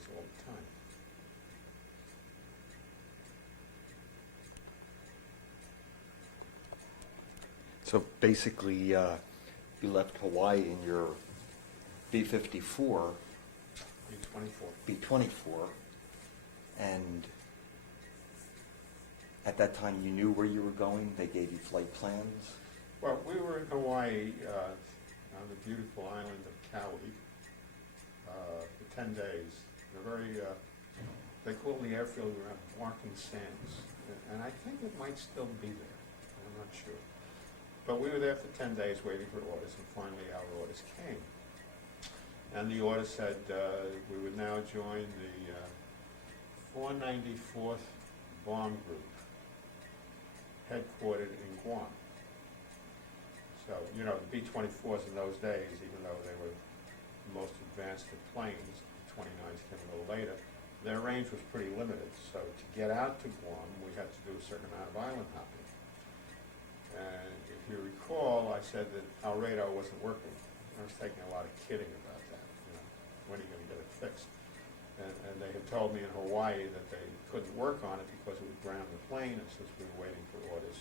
orders all the time. So basically, you left Hawaii in your B-54, B-24. B-24, and at that time you knew where you were going? They gave you flight plans? Well, we were in Hawaii on the beautiful island of Kauai for 10 days. They call the airfield around Marking Sands, and I think it might still be there. I'm not sure. But we were there for 10 days waiting for orders, and finally our orders came. And the order said we would now join the 494th Bomb Group, headquartered in Guam. So, you know, the B-24s in those days, even though they were the most advanced of planes, the 29s came a little later, their range was pretty limited. So to get out to Guam, we had to do a certain amount of island hopping. And if you recall, I said that our radar wasn't working. I was taking a lot of kidding about that. You know, when are you going to get it fixed? And they had told me in Hawaii that they couldn't work on it because it would ground the plane, and since we were waiting for orders,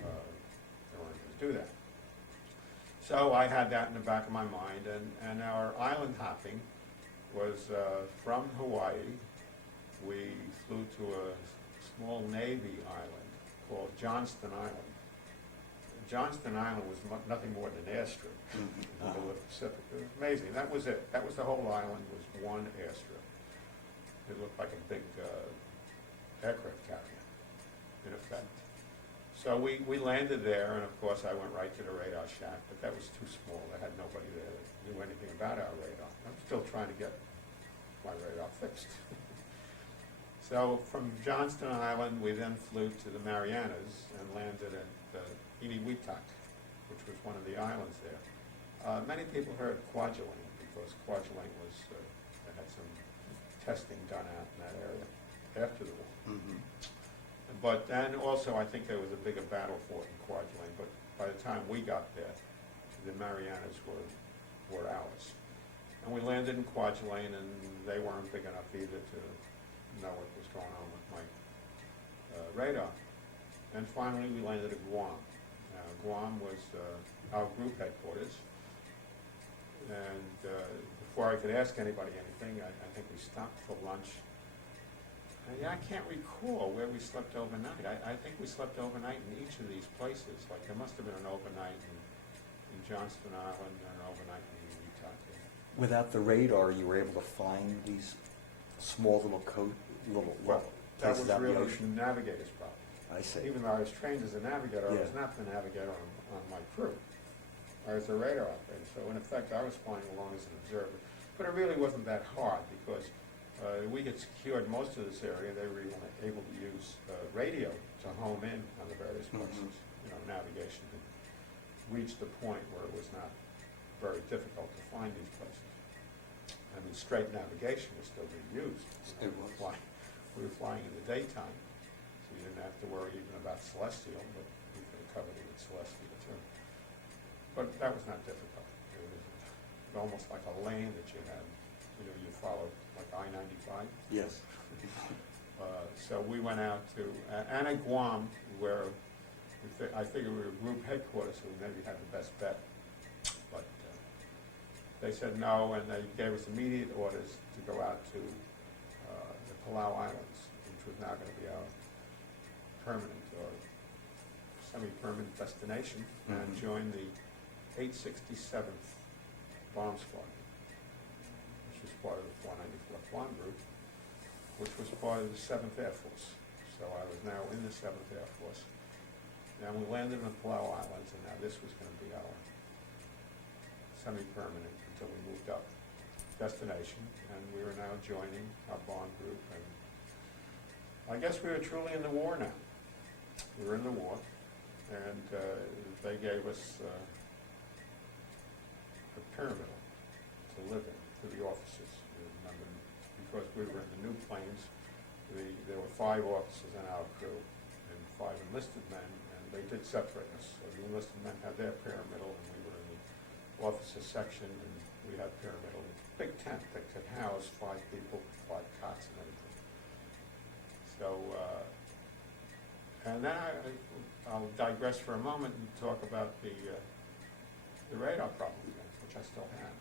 they weren't going to do that. So I had that in the back of my mind, and our island hopping was from Hawaii. We flew to a small Navy island called Johnston Island. Johnston Island was nothing more than an airstrip in the middle of the Pacific. It was amazing. That was it. That was the whole island, was one airstrip. It looked like a big aircraft carrier, in effect. So we landed there, and of course I went right to the radar shack, but that was too small. I had nobody there that knew anything about our radar. I'm still trying to get my radar fixed. So from Johnston Island, we then flew to the Marianas and landed at Eniwetok, which was one of the islands there. Many people heard Kwajalein because Kwajalein was had some testing done out in that area after the war. Mm-hmm. But and also I think there was a bigger battle fought in Kwajalein. But by the time we got there, the Marianas were ours. And we landed in Kwajalein, and they weren't big enough either to know what was going on with my radar. And finally, we landed at Guam. Guam was our group headquarters. And before I could ask anybody anything, I think we stopped for lunch. I can't recall where we slept overnight. I think we slept overnight in each of these places. Like there must have been an overnight in Johnston Island and an overnight in Utah. Without the radar, you were able to find these small little Well, that was places out in the really ocean? the navigator's problem. I see. Even though I was trained as a navigator, I Yeah. was not the navigator on my crew. I was a radar operator, so in effect I was flying along as an observer. But it really wasn't that hard because we had secured most of this area. They were able to use radio to home in on the various places. You know, navigation had reached a point where it was not very difficult to find these places. I mean, straight navigation was still being used. It was. We were flying in the daytime, so you didn't have to worry even about celestial, but we could have covered it with celestial too. But that was not difficult. It was almost like a lane that you had. You know, you followed like I-95. Yes. So we went out to Guam, where I figured we were group headquarters, so we maybe had the best bet. But they said no, and they gave us immediate orders to go out to the Palau Islands, which was now going to be our permanent or semi-permanent destination, and join the 867th Bomb Squadron, which was part of the 494th Bomb Group, which was part of the 7th Air Force. So I was now in the 7th Air Force. And we landed in the Palau Islands, and now this was going to be our semi-permanent until we moved up destination, and we were now joining our bond group. And I guess we were truly in the war now. We were in the war, and they gave us a pyramid to live in for the officers. Remember, because we were in the new planes, there were 5 officers in our crew and 5 enlisted men, and they did separate us. So the enlisted men had their pyramidal, and we were in the officer section, and We had pyramidal, big tent that could house 5 people, 5 cots and everything. So, and then I'll digress for a moment and talk about the radar problem again, which I still have.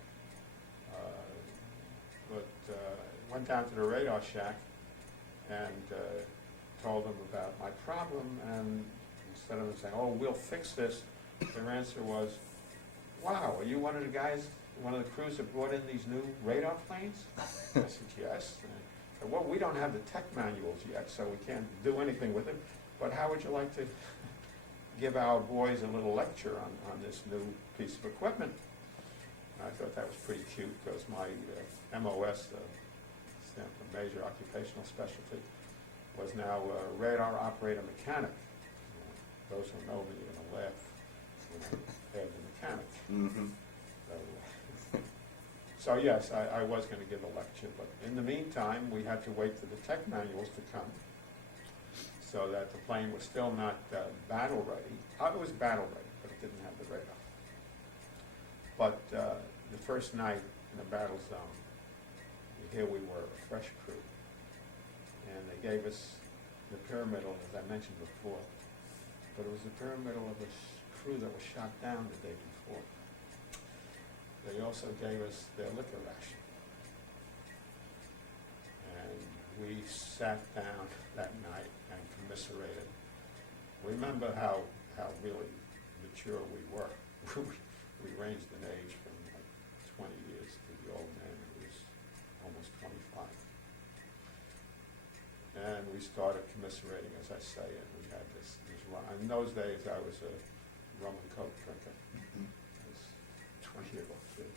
Went down to the radar shack and told them about my problem, and instead of them saying, "Oh, we'll fix this," their answer was, "Wow, are you one of the guys, one of the crews that brought in these new radar planes?" I said, "Yes." And I said, "Well, we don't have the tech manuals yet, so we can't do anything with them, but how would you like to give our boys a little lecture on this new piece of equipment?" And I thought that was pretty cute, because my MOS, stand for Major Occupational Specialty, was now radar operator mechanic. Those who know me are going to laugh when I add the mechanic. Mm-hmm. So yes, I was going to give a lecture, but in the meantime, we had to wait for the tech manuals to come, so that the plane was still not battle ready. It was battle ready, but it didn't have the radar. But the first night in the battle zone, here we were, a fresh crew, and they gave us the pyramidal, as I mentioned before, but it was the pyramidal of a crew that was shot down the day before. They also gave us their liquor ration. And we sat down that night and commiserated. Remember how really mature we were. We ranged in age from like 20 years to the old man who was almost 25. And we started commiserating, as I say, and we had this rum. In those days, I was a rum and coke drinker. I was a 20-year-old kid.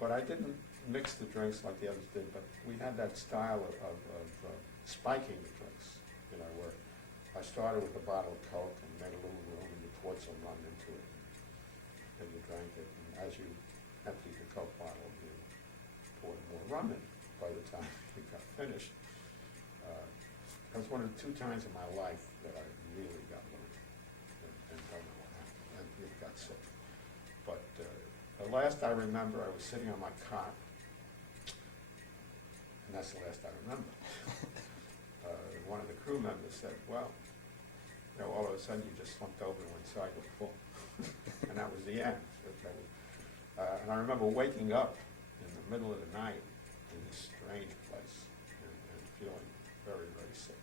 But I didn't mix the drinks like the others did, but we had that style of spiking the drinks, where I started with a bottle of Coke and made a little room, and you poured some rum into it, and you drank it, and as you emptied the Coke bottle, you poured more rum in by the time you got finished. That was one of the 2 times in my life that I really got loaded, and don't know what happened. I really got sick. But the last I remember, I was sitting on my cot, and that's the last I remember. One of the crew members said, "Well, all of a sudden you just slumped over and went side to full," and that was the end. And I remember waking up in the middle of the night in this strange place and feeling very, very sick.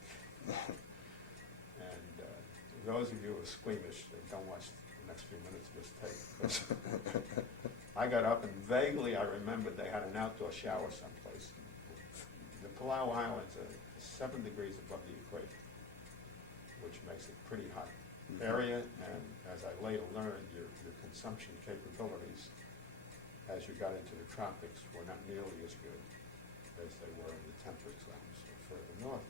And those of you who are squeamish, don't watch the next few minutes of this tape. I got up, and vaguely I remembered they had an outdoor shower someplace. The Palau Islands are 7 degrees above the equator, which makes it pretty hot area, and as I later learned, your consumption capabilities as you got into the tropics were not nearly as good as they were in the temperate zones further north.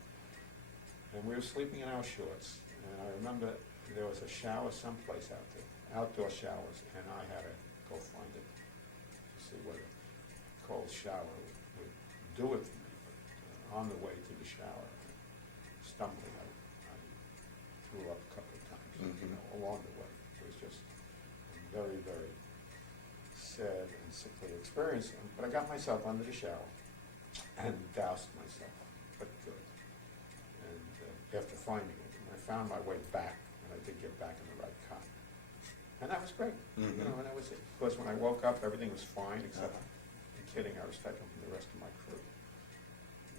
And we were sleeping in our shorts, and I remember there was a shower someplace out there, outdoor showers, and I had to go find it to see what a cold shower would do it for me. But on the way to the shower, stumbling, I threw up a couple of times, along the way. It was just a very, very sad and sickly experience. But I got myself under the shower and doused myself, but good. And after finding it, I found my way back, and I did get back in the right cot. And that was great, and that was it. Because when I woke up, everything was fine, except, I'm kidding, I was taken from the rest of my crew.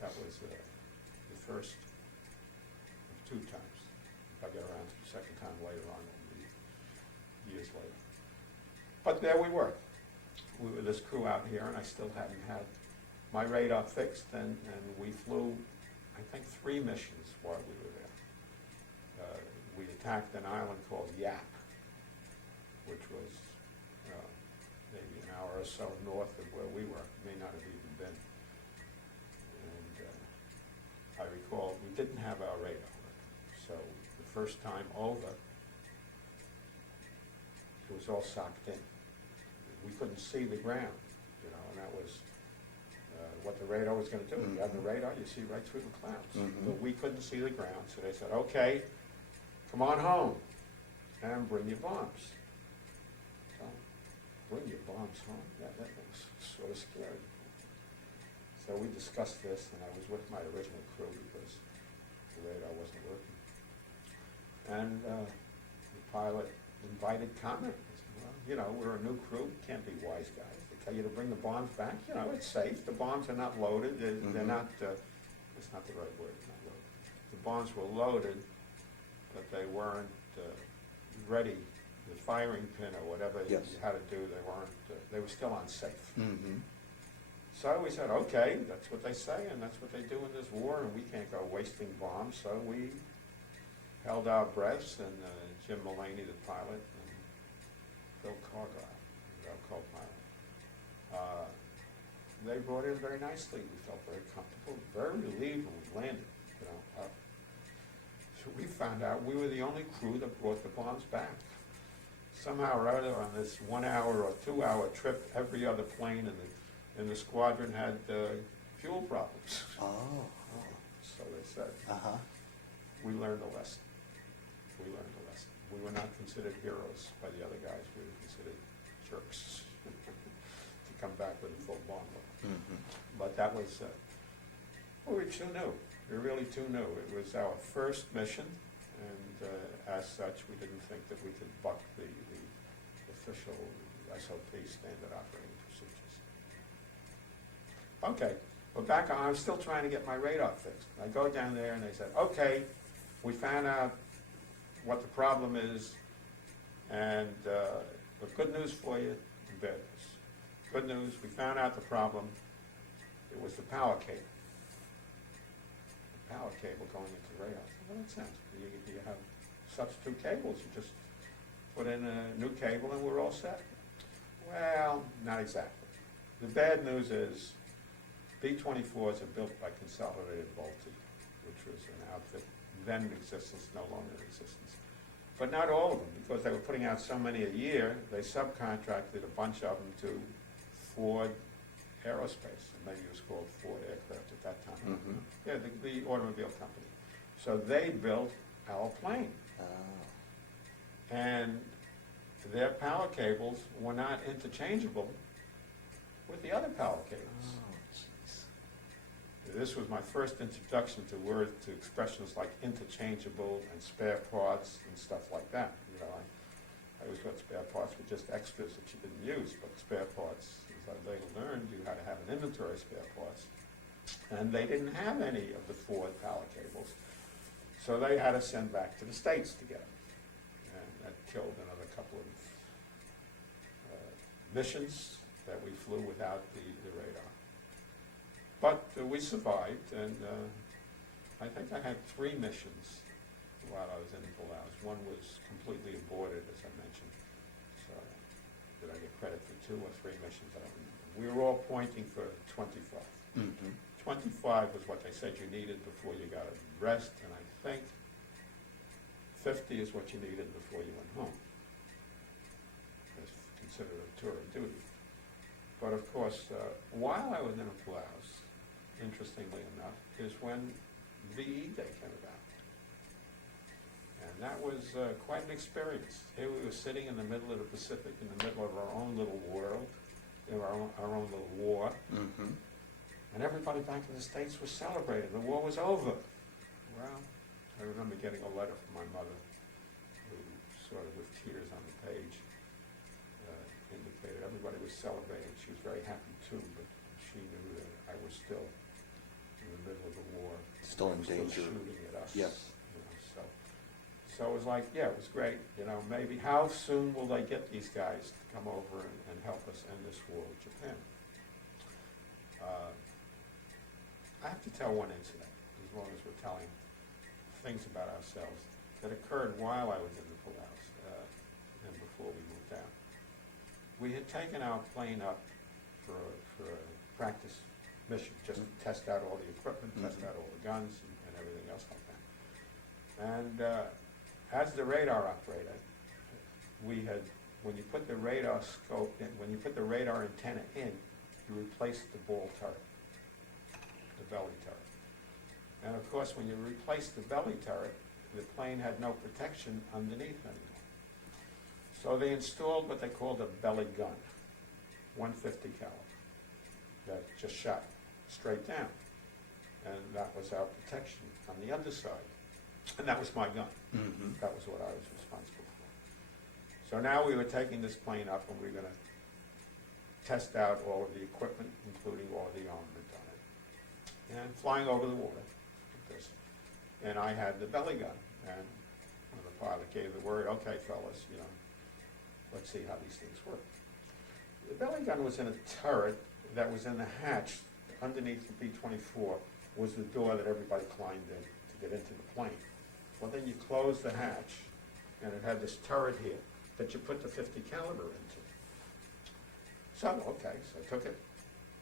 That was the first of 2 times. If I get around to the second time later on, it'll be years later. But there we were. We were this crew out here, and I still hadn't had my radar fixed, and we flew, I think, 3 missions while we were there. We attacked an island called Yap, which was maybe an hour or so north of where we were. May not have even been. And I recall we didn't have our radar, so the first time over, it was all socked in. We couldn't see the ground, and that was what the radar was going to do. You have the radar, you see right through the clouds. But we couldn't see the ground, so they said, "Okay, come on home and bring your bombs." So bring your bombs home? That was sort of scary. So we discussed this, and I was with my original crew because the radar wasn't working. And the pilot invited comment. I said, well, you know, we're a new crew, can't be wise guys. They tell you to bring the bombs back, you know, it's safe. The bombs are not loaded. They're not, it's not the right word, not loaded. The bombs were loaded, but they weren't ready. The firing pin or whatever you Yes. had to do, they were still unsafe. Mm-hmm. So we said, okay, that's what they say, and that's what they do in this war, and we can't go wasting bombs. So we held our breaths, and Jim Mullaney, the pilot, and Bill Cargyle, our co-pilot, they brought in very nicely. We felt very comfortable, very relieved when we landed, you know. So we found out we were the only crew that brought the bombs back. Somehow or other, on this 1 hour or 2 hour trip, every other plane in the squadron had fuel problems. Oh. So they said, Uh-huh. we learned a lesson. We learned a lesson. We were not considered heroes by the other guys. We were considered jerks to come back with a full bomb load. Mm-hmm. But that was, we were too new. We were really too new. It was our first mission, and as such, we didn't think that we could buck the official SOP, standard operating procedures. Okay, but back on, I'm still trying to get my radar fixed. I go down there and they said, okay, we found out what the problem is, and but good news for you, and bad news. Good news, we found out the problem. It was the power cable. The power cable going into the radar. Well, that sense. You have substitute cables. You just put in a new cable and we're all set. Well, not exactly. The bad news is B-24s are built by Consolidated Vultee, which was an outfit then in existence, no longer in existence. But not all of them, because they were putting out so many a year, they subcontracted a bunch of them to Ford Aerospace, and maybe it was called Ford Aircraft at that time. Mhm. Yeah, the automobile company. So they built our plane, Oh. and their power cables were not interchangeable with the other power cables. Oh, jeez. This was my first introduction to words, to expressions like interchangeable and spare parts and stuff like that. You know, I always thought spare parts were just extras that you didn't use, but spare parts, as I later learned, you had to have an inventory of spare parts. And they didn't have any of the Ford power cables, so they had to send back to the States to get them. And that killed another couple of missions that we flew without the radar. But we survived, and I think I had 3 missions while I was in Palau. One was completely aborted, as I mentioned. So did I get credit for 2 or 3 missions? I don't remember. We were all pointing for 25. Mm-hmm. 25 was what they said you needed before you got a rest, and I think 50 is what you needed before you went home. It's considered a tour of duty. But of course, while I was in Palau, interestingly enough, is when VE Day came about. And that was quite an experience. Here we were sitting in the middle of the Pacific, in the middle of our own little world, in our own little war, Mm-hmm. and everybody back in the States was celebrating. The war was over. Well, I remember getting a letter from my mother, who sort of with tears on the page indicated everybody was celebrating. She was very happy too, but she knew that I was still in the middle of the war. Still in They were danger. Still shooting at us. Yes. You know, so it was like, yeah, it was great. You know, maybe how soon will they get these guys to come over and help us end this war with Japan? I have to tell one incident, as long as we're telling things about ourselves, that occurred while I was in the Palaus and before we moved out. We had taken our plane up for a practice mission, just to test out all the equipment, test out all the guns and everything else like that. And as the radar operator, we had, when you put the radar scope in, when you put the radar antenna in, you replace the ball turret, the belly turret. And of course, when you replace the belly turret, the plane had no protection underneath anymore. So they installed what they called a belly gun. .150 caliber that just shot straight down. And that was our protection on the underside. And that was my gun. Mhm. That was what I was responsible for. So now we were taking this plane up and we were going to test out all of the equipment, including all the armament on it. And flying over the water like this. And I had the belly gun. And when the pilot gave the word, okay, fellas, let's see how these things work. The belly gun was in a turret that was in the hatch underneath the B-24 was the door that everybody climbed in to get into the plane. Well, then you close the hatch, and it had this turret here that you put the .50 caliber into. So, okay, so I took it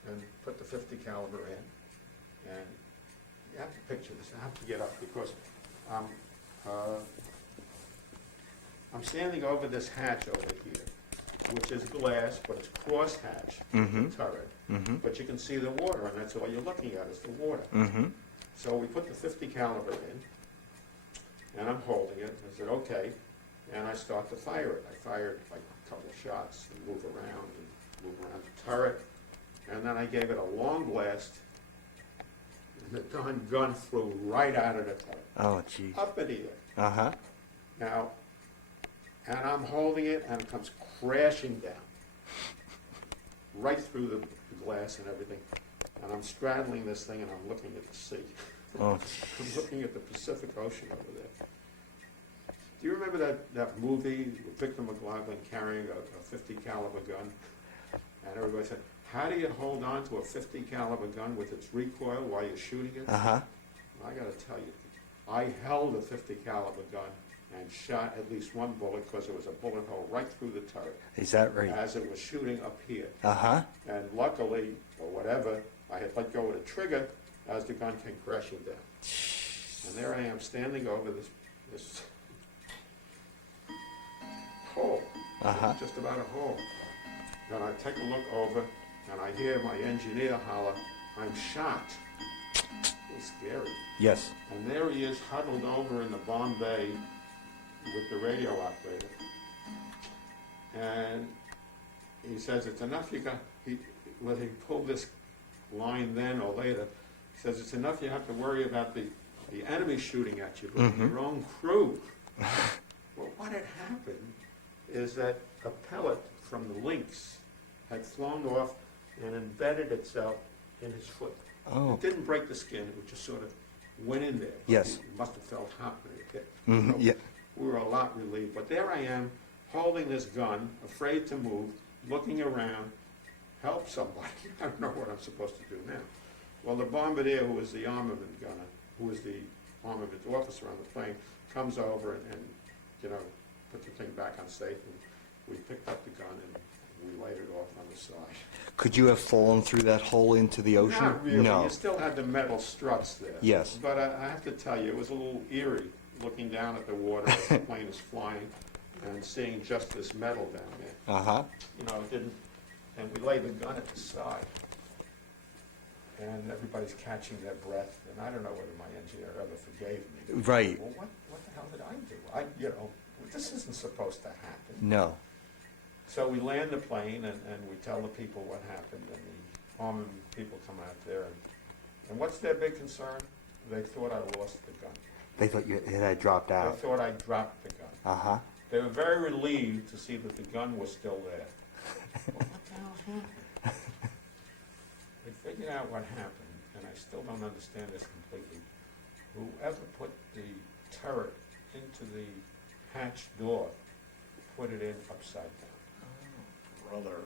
and put the .50 caliber in, and you have to picture this. I have to get up because I'm standing over this hatch over here, which is glass, but it's cross-hatch, Mhm. the turret. Mhm. But you can see the water, and that's all you're looking at is the water. Mhm. So we put the .50 caliber in, and I'm holding it. I said, okay, and I start to fire it. I fired like a couple of shots and move around the turret, and then I gave it a long blast, and the darn gun flew right out of the turret, Oh, geez. up in the air. Uh-huh. Now, and I'm holding it, and it comes crashing down, right through the glass and everything. And I'm straddling this thing, and I'm looking at the sea. Oh, I'm looking at the Pacific Ocean over there. Do you remember that movie with Victor McLaglen carrying a .50 caliber gun? And everybody said, how do you hold on to a .50 caliber gun with its recoil while you're shooting it? uh-huh. I gotta tell you, I held a .50 caliber gun and shot at least one bullet because there was a bullet hole right through the turret Is that right? as it was shooting up here. Uh-huh. And luckily, or whatever, I had let go of the trigger as the gun came crashing down. And there I am standing over this hole, Uh-huh. just about a hole. And I take a look over, and I hear my engineer holler, I'm shot. It was scary. Yes. And there he is huddled over in the bomb bay with the radio operator. And he says, it's enough you got, whether he pulled this line then or later, he says, it's enough you have to worry about the enemy shooting at you, but Mhm. your own crew. Well, what had happened is that a pellet from the Lynx had flown off and embedded itself in his foot. Oh. It didn't break the skin, it just sort of went in there. Yes. It must have felt hot when it hit. Mhm. So Yeah. we were a lot relieved. But there I am, holding this gun, afraid to move, looking around, help somebody. I don't know what I'm supposed to do now. Well, the bombardier, who was the armament gunner, who was the armament officer on the plane, comes over and put the thing back on safe, and we picked up the gun and we laid it off on the side. Could you have fallen through that hole into the ocean? Not really. No. You still had the metal struts there. Yes. But I have to tell you, it was a little eerie looking down at the water as the plane is flying and seeing just this metal down there. Uh-huh. It didn't, and we laid the gun at the side. And everybody's catching their breath, and I don't know whether my engineer ever forgave me. Right. Well, what the hell did I do? This isn't supposed to happen. No. So we land the plane, and we tell the people what happened, and the army people come out there, and what's their big concern? They thought I lost the gun. They thought it had dropped They out. thought I dropped the gun. Uh-huh. They were very relieved to see that the gun was still there. Well, what the hell happened? They figured out what happened, and I still don't understand this completely. Whoever put the turret into the hatch door put it in upside down. Brother.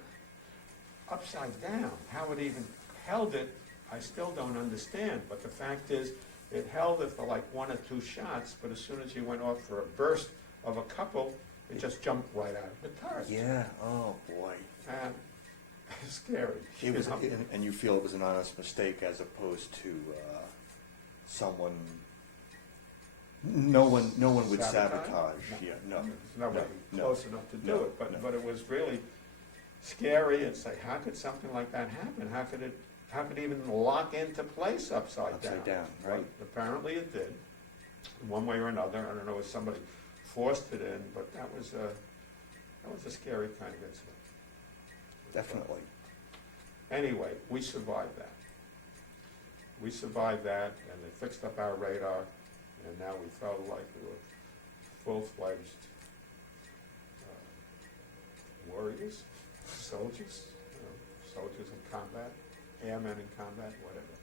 Upside down. How it even held it, I still don't understand. But the fact is, it held it for like one or two shots, but as soon as you went off for a burst of a couple, it just jumped right out of the turret. Yeah. Oh, boy. And it's scary. It was, You know? and you feel it was an honest mistake as opposed to someone. No one would Sabotage? sabotage. No. Yeah. No. There's nobody No. close enough to do No. it, No. but it was really scary. It's like, how could something like that happen? How could it even lock into place upside down? Upside down, right. But apparently it did, one way or another. I don't know if somebody forced it in, but that was a scary kind of incident. Definitely. Anyway, we survived that. We survived that, and they fixed up our radar, and now we felt like we were full-fledged warriors, soldiers, soldiers in combat, airmen in combat, whatever.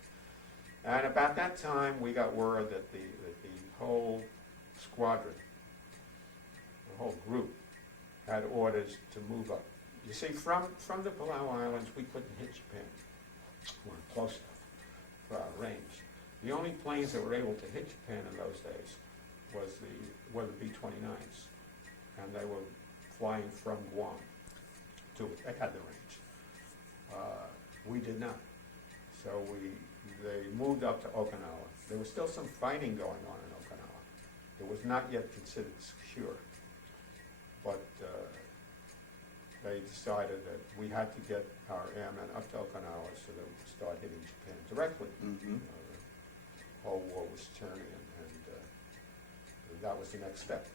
And about that time, we got word that the whole squadron, the whole group, had orders to move up. You see, from the Palau Islands, we couldn't hit Japan. We weren't close enough for our range. The only planes that were able to hit Japan in those days were the B-29s, and they were flying from Guam to it. They had the range. We did not. So they moved up to Okinawa. There was still some fighting going on in Okinawa. It was not yet considered secure. But they decided that we had to get our airmen up to Okinawa so that we could start hitting Japan directly. Mm-hmm. The whole war was turning, and that was the next step,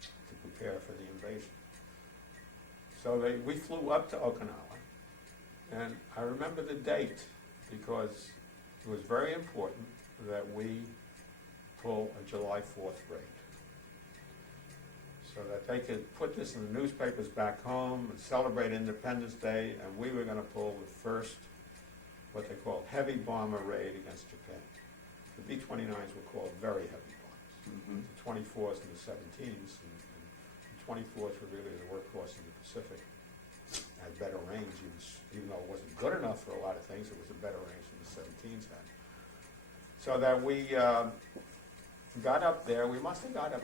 to prepare for the invasion. So we flew up to Okinawa, and I remember the date because it was very important that we pull a July 4th raid, so that they could put this in the newspapers back home and celebrate Independence Day, and we were going to pull the first, what they called, heavy bomber raid against Japan. The B-29s were called very heavy bombers. Mm-hmm. The 24s and the 17s, and the 24s were really the workhorse in the Pacific. Had better range, even though it wasn't good enough for a lot of things, it was a better range than the 17s had. So that we got up there. We must have gotten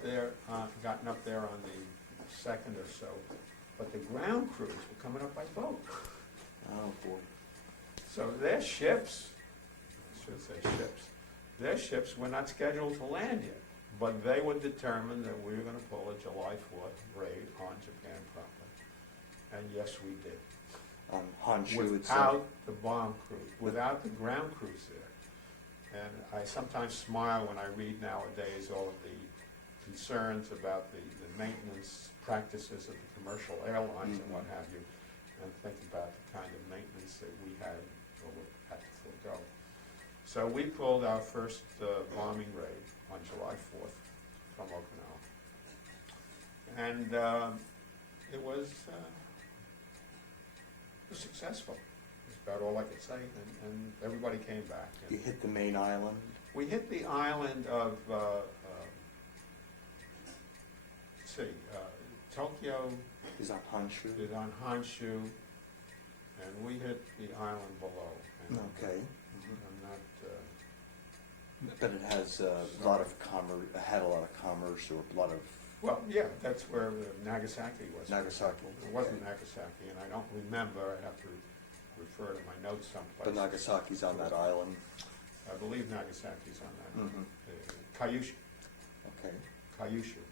up there on the 2nd or so, but the ground crews were coming up by boat. Oh, boy. So their ships, I should say ships, their ships were not scheduled to land yet, but they were determined that we were going to pull a July 4th raid on Japan proper. And yes, we did. On Honshu itself. Without the bomb crews, without the ground crews there. And I sometimes smile when I read nowadays all of the concerns about the maintenance practices of the commercial airlines and what have you, and think about the kind of maintenance that we had or had to forego. So we pulled our first bombing raid on July 4th from Okinawa. And it was successful. That's about all I could say, and everybody came back. You hit the main island? We hit the island of, let's see, Tokyo Is on Honshu? is on Honshu, and we hit the island below. And Okay. I'm not, But it has a lot of commerce, had a lot of commerce or a lot of... well, yeah, that's where Nagasaki was. Nagasaki. It wasn't Nagasaki, and I don't remember, I have to refer to my notes someplace. But Nagasaki's on that island? I believe Nagasaki's on that. Mhm. Kyushu. Okay. Kyushu,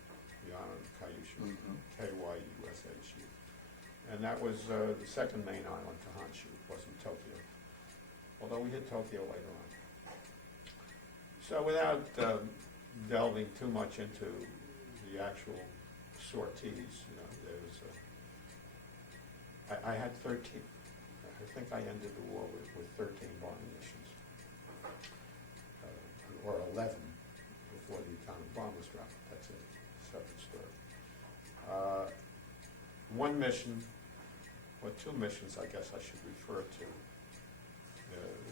the island of Kyushu, Mhm. Kyushu. And that was the second main island to Honshu, wasn't Tokyo, although we hit Tokyo later on. So without delving too much into the actual sorties, there was I had 13. I think I ended the war with 13 bombing missions, or 11 before the atomic bomb was dropped. That's a separate story. One mission, or two missions, I guess I should refer to.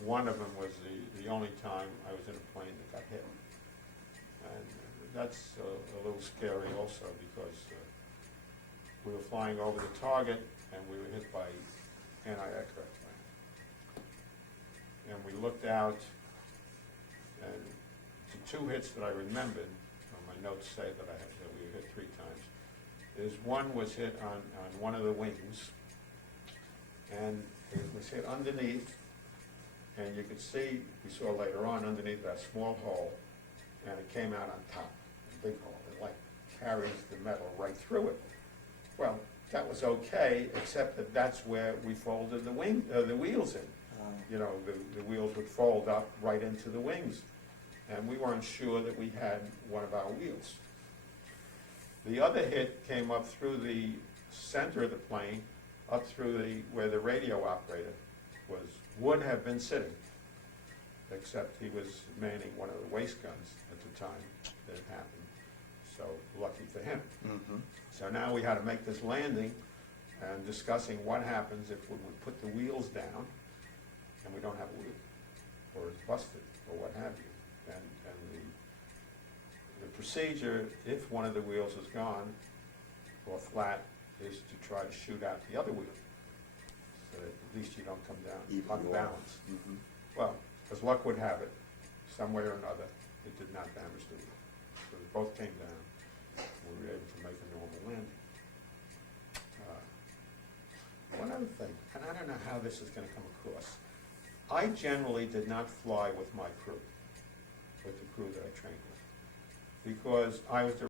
One of them was the only time I was in a plane that got hit. And that's a little scary also because we were flying over the target and we were hit by anti-aircraft land. And we looked out, and the two hits that I remembered, my notes say that we were hit 3 times, is one was hit on one of the wings, and it was hit underneath, and you could see, we saw later on, underneath that small hole, and it came out on top, a big hole. It like carries the metal right through it. Well, that was okay, except that that's where we folded the wheels in. The wheels would fold up right into the wings, and we weren't sure that we had one of our wheels. The other hit came up through the center of the plane, up through where the radio operator was would have been sitting, except he was manning one of the waste guns at the time that it happened. So lucky for him. Mm-hmm. So now we had to make this landing and discussing what happens if we would put the wheels down and we don't have a wheel, or it's busted, or what have you. And the procedure, if one of the wheels is gone or flat, is to try to shoot out the other wheel, so that at least you don't come down Even more. unbalanced. Mm-hmm. Well, as luck would have it, some way or another, it did not damage the wheel. So they both came down, and we were able to make a normal landing. One other thing, and I don't know how this is going to come across. I generally did not fly with my crew, with the crew that I trained with, because I was the